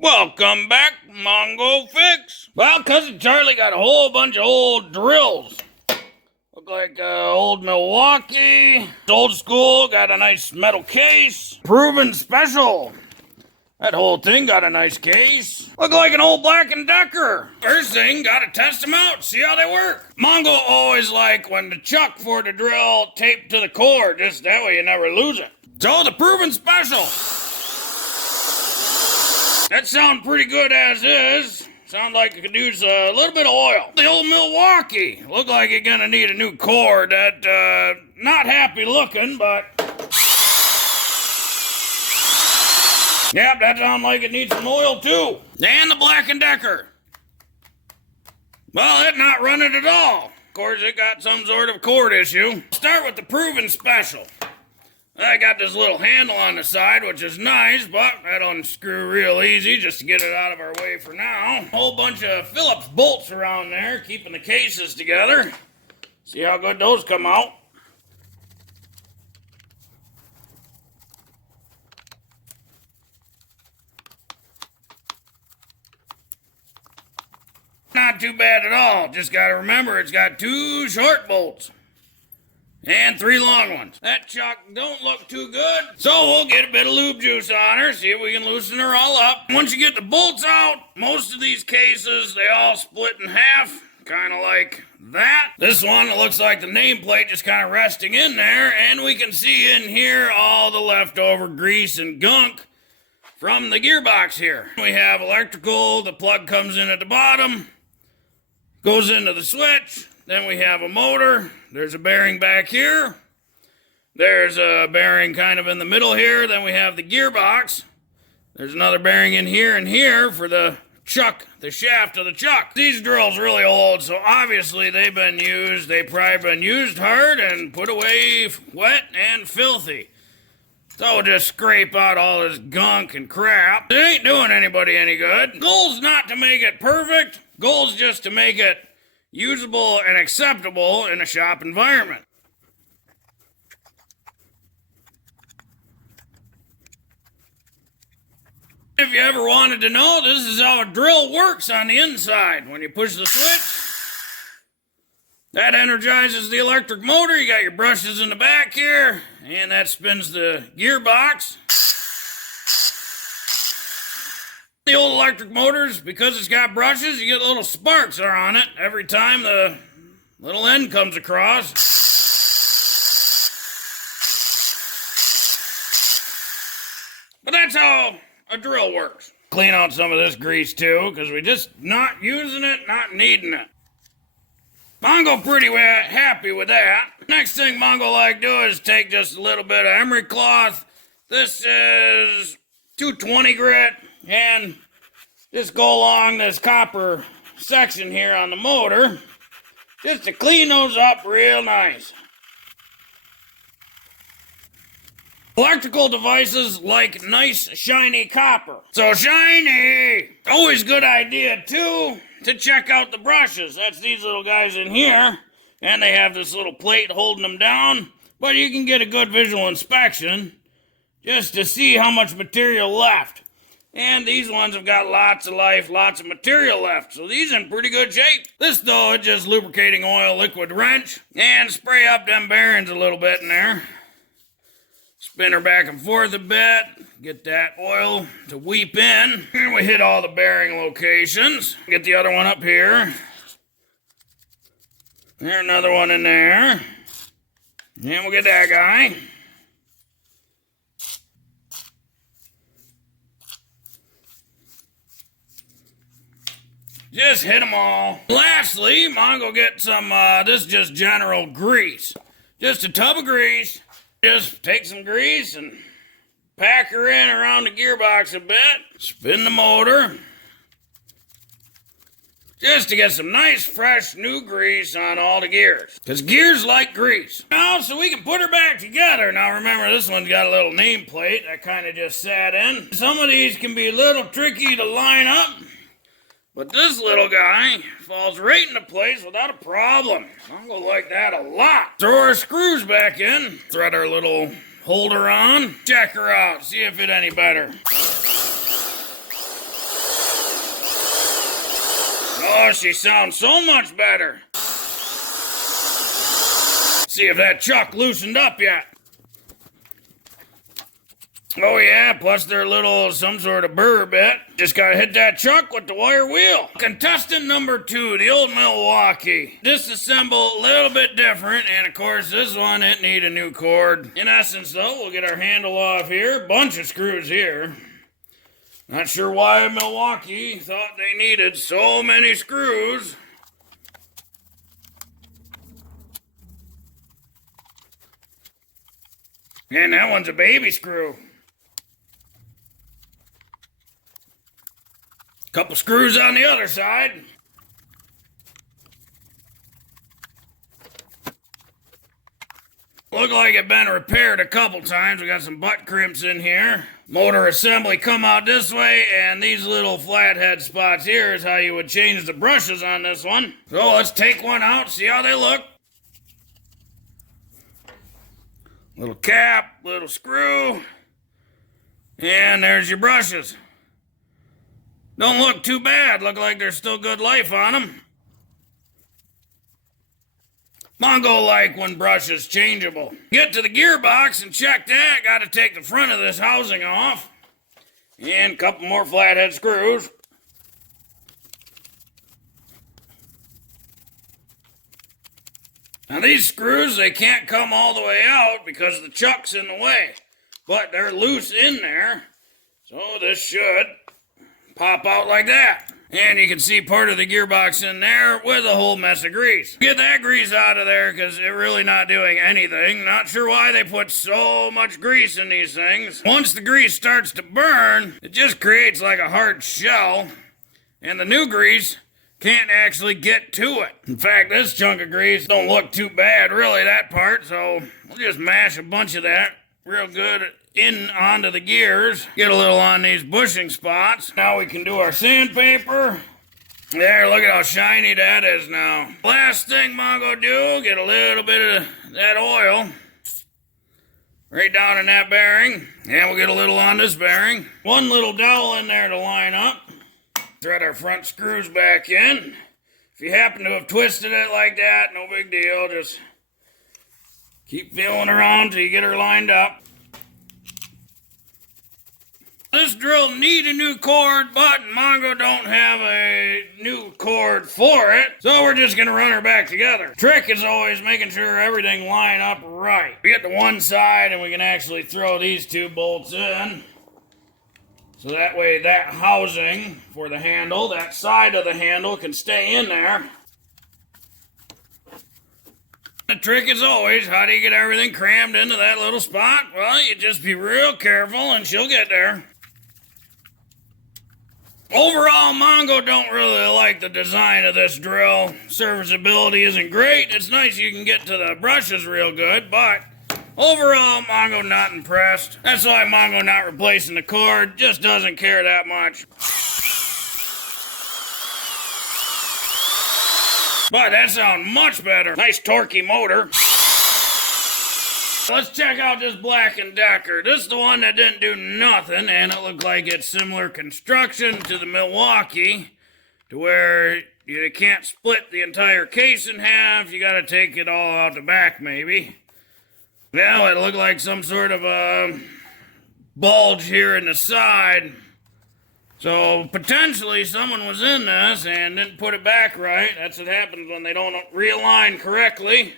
Welcome back, Mongo Fix. Well, Cousin Charlie got a whole bunch of old drills. Look like old Milwaukee. It's old school, got a nice metal case. Proven special. That whole thing got a nice case. Look like an old Black & Decker. First thing, gotta test them out, see how they work. Mongo always like when the chuck for the drill taped to the core, just that way you never lose it. So the proven special. That sounds pretty good as is. Sounds like it could use a little bit of oil. The old Milwaukee. Look like you're gonna need a new cord. That, not happy looking, but... Yep, that sounds like it needs some oil too. And the Black & Decker. Well, it's not running at all. Of course, it got some sort of cord issue. Start with the proven special. I got this little handle on the side, which is nice, but that unscrew real easy just to get it out of our way for now. A whole bunch of Phillips bolts around there, keeping the cases together. See how good those come out. Not too bad at all. Just gotta remember it's got 2 short bolts. And 3 long ones. That chuck don't look too good, so we'll get a bit of lube juice on her, see if we can loosen her all up. Once you get the bolts out, most of these cases, they all split in half, kind of like that. This one, it looks like the nameplate just kind of resting in there, and we can see in here all the leftover grease and gunk from the gearbox here. We have electrical, the plug comes in at the bottom, goes into the switch. Then we have a motor. There's a bearing back here. There's a bearing kind of in the middle here. Then we have the gearbox. There's another bearing in here and here for the chuck, the shaft of the chuck. These drills really old, so obviously they've been used. They've probably been used hard and put away wet and filthy. So we'll just scrape out all this gunk and crap. It ain't doing anybody any good. Goal's not to make it perfect. Goal's just to make it usable and acceptable in a shop environment. If you ever wanted to know, this is how a drill works on the inside. When you push the switch, that energizes the electric motor. You got your brushes in the back here, and that spins the gearbox. The old electric motors, because it's got brushes, you get little sparks that are on it every time the little end comes across. But that's how a drill works. Clean out some of this grease too, because we're just not using it, not needing it. Mongo pretty happy with that. Next thing Mongo like do is take just a little bit of emery cloth. This is 220 grit. And just go along this copper section here on the motor, just to clean those up real nice. Electrical devices like nice shiny copper. So shiny! Always good idea too to check out the brushes. That's these little guys in here, and they have this little plate holding them down, but you can get a good visual inspection just to see how much material left. And these ones have got lots of life, lots of material left. So these in pretty good shape. This though is just lubricating oil, liquid wrench. And spray up them bearings a little bit in there. Spin her back and forth a bit. Get that oil to weep in. And we hit all the bearing locations. Get the other one up here. There's another one in there. And we'll get that guy. Just hit them all. Lastly, Mongo get some, this is just general grease. Just a tub of grease. Just take some grease and pack her in around the gearbox a bit. Spin the motor. Just to get some nice, fresh, new grease on all the gears. Because gears like grease. Now, so we can put her back together. Now, remember, this one's got a little nameplate that kind of just sat in. Some of these can be a little tricky to line up. But this little guy falls right into place without a problem. I'm gonna like that a lot. Throw our screws back in. Thread our little holder on. Check her out. See if it's any better. Oh, she sounds so much better. See if that chuck loosened up yet. Oh yeah, plus they're a little some sort of burr bit. Just gotta hit that chuck with the wire wheel. Contestant number 2, the old Milwaukee. Disassemble, a little bit different, and of course this one, it need a new cord. In essence though, we'll get our handle off here. Bunch of screws here. Not sure why Milwaukee thought they needed so many screws. And that one's a baby screw. Couple screws on the other side. Look like it's been repaired a couple times. We got some butt crimps in here. Motor assembly come out this way, and these little flathead spots here is how you would change the brushes on this one. So let's take one out, see how they look. Little cap, little screw, and there's your brushes. Don't look too bad, look like there's still good life on them. Mongo like when brush is changeable. Get to the gearbox and check that. Got to take the front of this housing off. And a couple more flathead screws. Now these screws, they can't come all the way out because the chuck's in the way. But they're loose in there. So this should pop out like that. And you can see part of the gearbox in there with a whole mess of grease. Get that grease out of there because it's really not doing anything. Not sure why they put so much grease in these things. Once the grease starts to burn, it just creates like a hard shell. And the new grease can't actually get to it. In fact, this chunk of grease don't look too bad, really, that part. So we'll just mash a bunch of that real good in onto the gears. Get a little on these bushing spots. Now we can do our sandpaper. There, look at how shiny that is now. Last thing Mongo do, get a little bit of that oil right down in that bearing. And we'll get a little on this bearing. One little dowel in there to line up. Thread our front screws back in. If you happen to have twisted it like that, no big deal. Just keep feeling around till you get her lined up. This drill need a new cord, but Mongo don't have a new cord for it, so we're just gonna run her back together. Trick is always making sure everything line up right. We get to one side and we can actually throw these two bolts in. So that way that housing for the handle, that side of the handle can stay in there. The trick is always, how do you get everything crammed into that little spot? Well, you just be real careful and she'll get there. Overall, Mongo don't really like the design of this drill. Serviceability isn't great. It's nice you can get to the brushes real good, but overall, Mongo not impressed. That's why Mongo not replacing the cord. Just doesn't care that much. But that sounds much better. Nice torquey motor. Let's check out this Black & Decker. This is the one that didn't do nothing, and it looked like it's similar construction to the Milwaukee, to where you can't split the entire case in half. You gotta take it all out the back, maybe. Now it looked like some sort of a bulge here in the side. So potentially someone was in this and didn't put it back right. That's what happens when they don't realign correctly.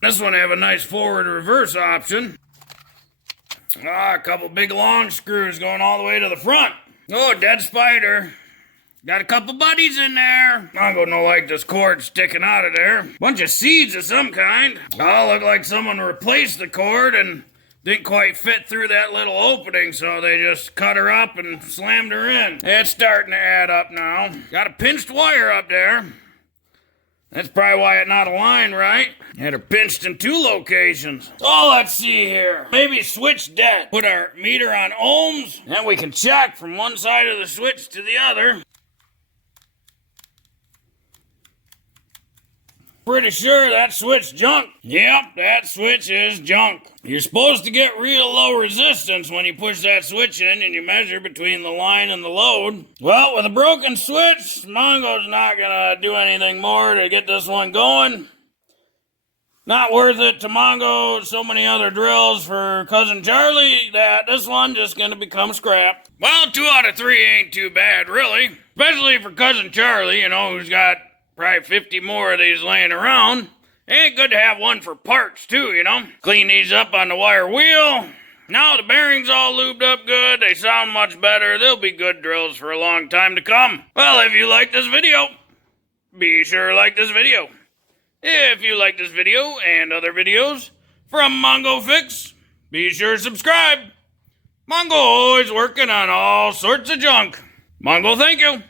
This one have a nice forward reverse option. A couple big long screws going all the way to the front. Oh, dead spider. Got a couple buddies in there. Mongo don't like this cord sticking out of there. Bunch of seeds of some kind. Oh, look like someone replaced the cord and didn't quite fit through that little opening, so they just cut her up and slammed her in. It's starting to add up now. Got a pinched wire up there. That's probably why it's not aligned right. Had her pinched in two locations. So let's see here. Maybe switch dead. Put our meter on ohms, and we can check from one side of the switch to the other. Pretty sure that switch junk. Yep, that switch is junk. You're supposed to get real low resistance when you push that switch in and you measure between the line and the load. Well, with a broken switch, Mongo's not gonna do anything more to get this one going. Not worth it to Mongo, so many other drills for Cousin Charlie that this one just gonna become scrap. Well, 2 out of 3 ain't too bad, really. Especially for Cousin Charlie, you know, who's got probably 50 more of these laying around. Ain't good to have one for parts, too, you know. Clean these up on the wire wheel. Now the bearings all lubed up good. They sound much better. They'll be good drills for a long time to come. Well, if you like this video, be sure to like this video. If you like this video and other videos from Mongo Fix, be sure to subscribe. Mongo always working on all sorts of junk. Mongo, thank you.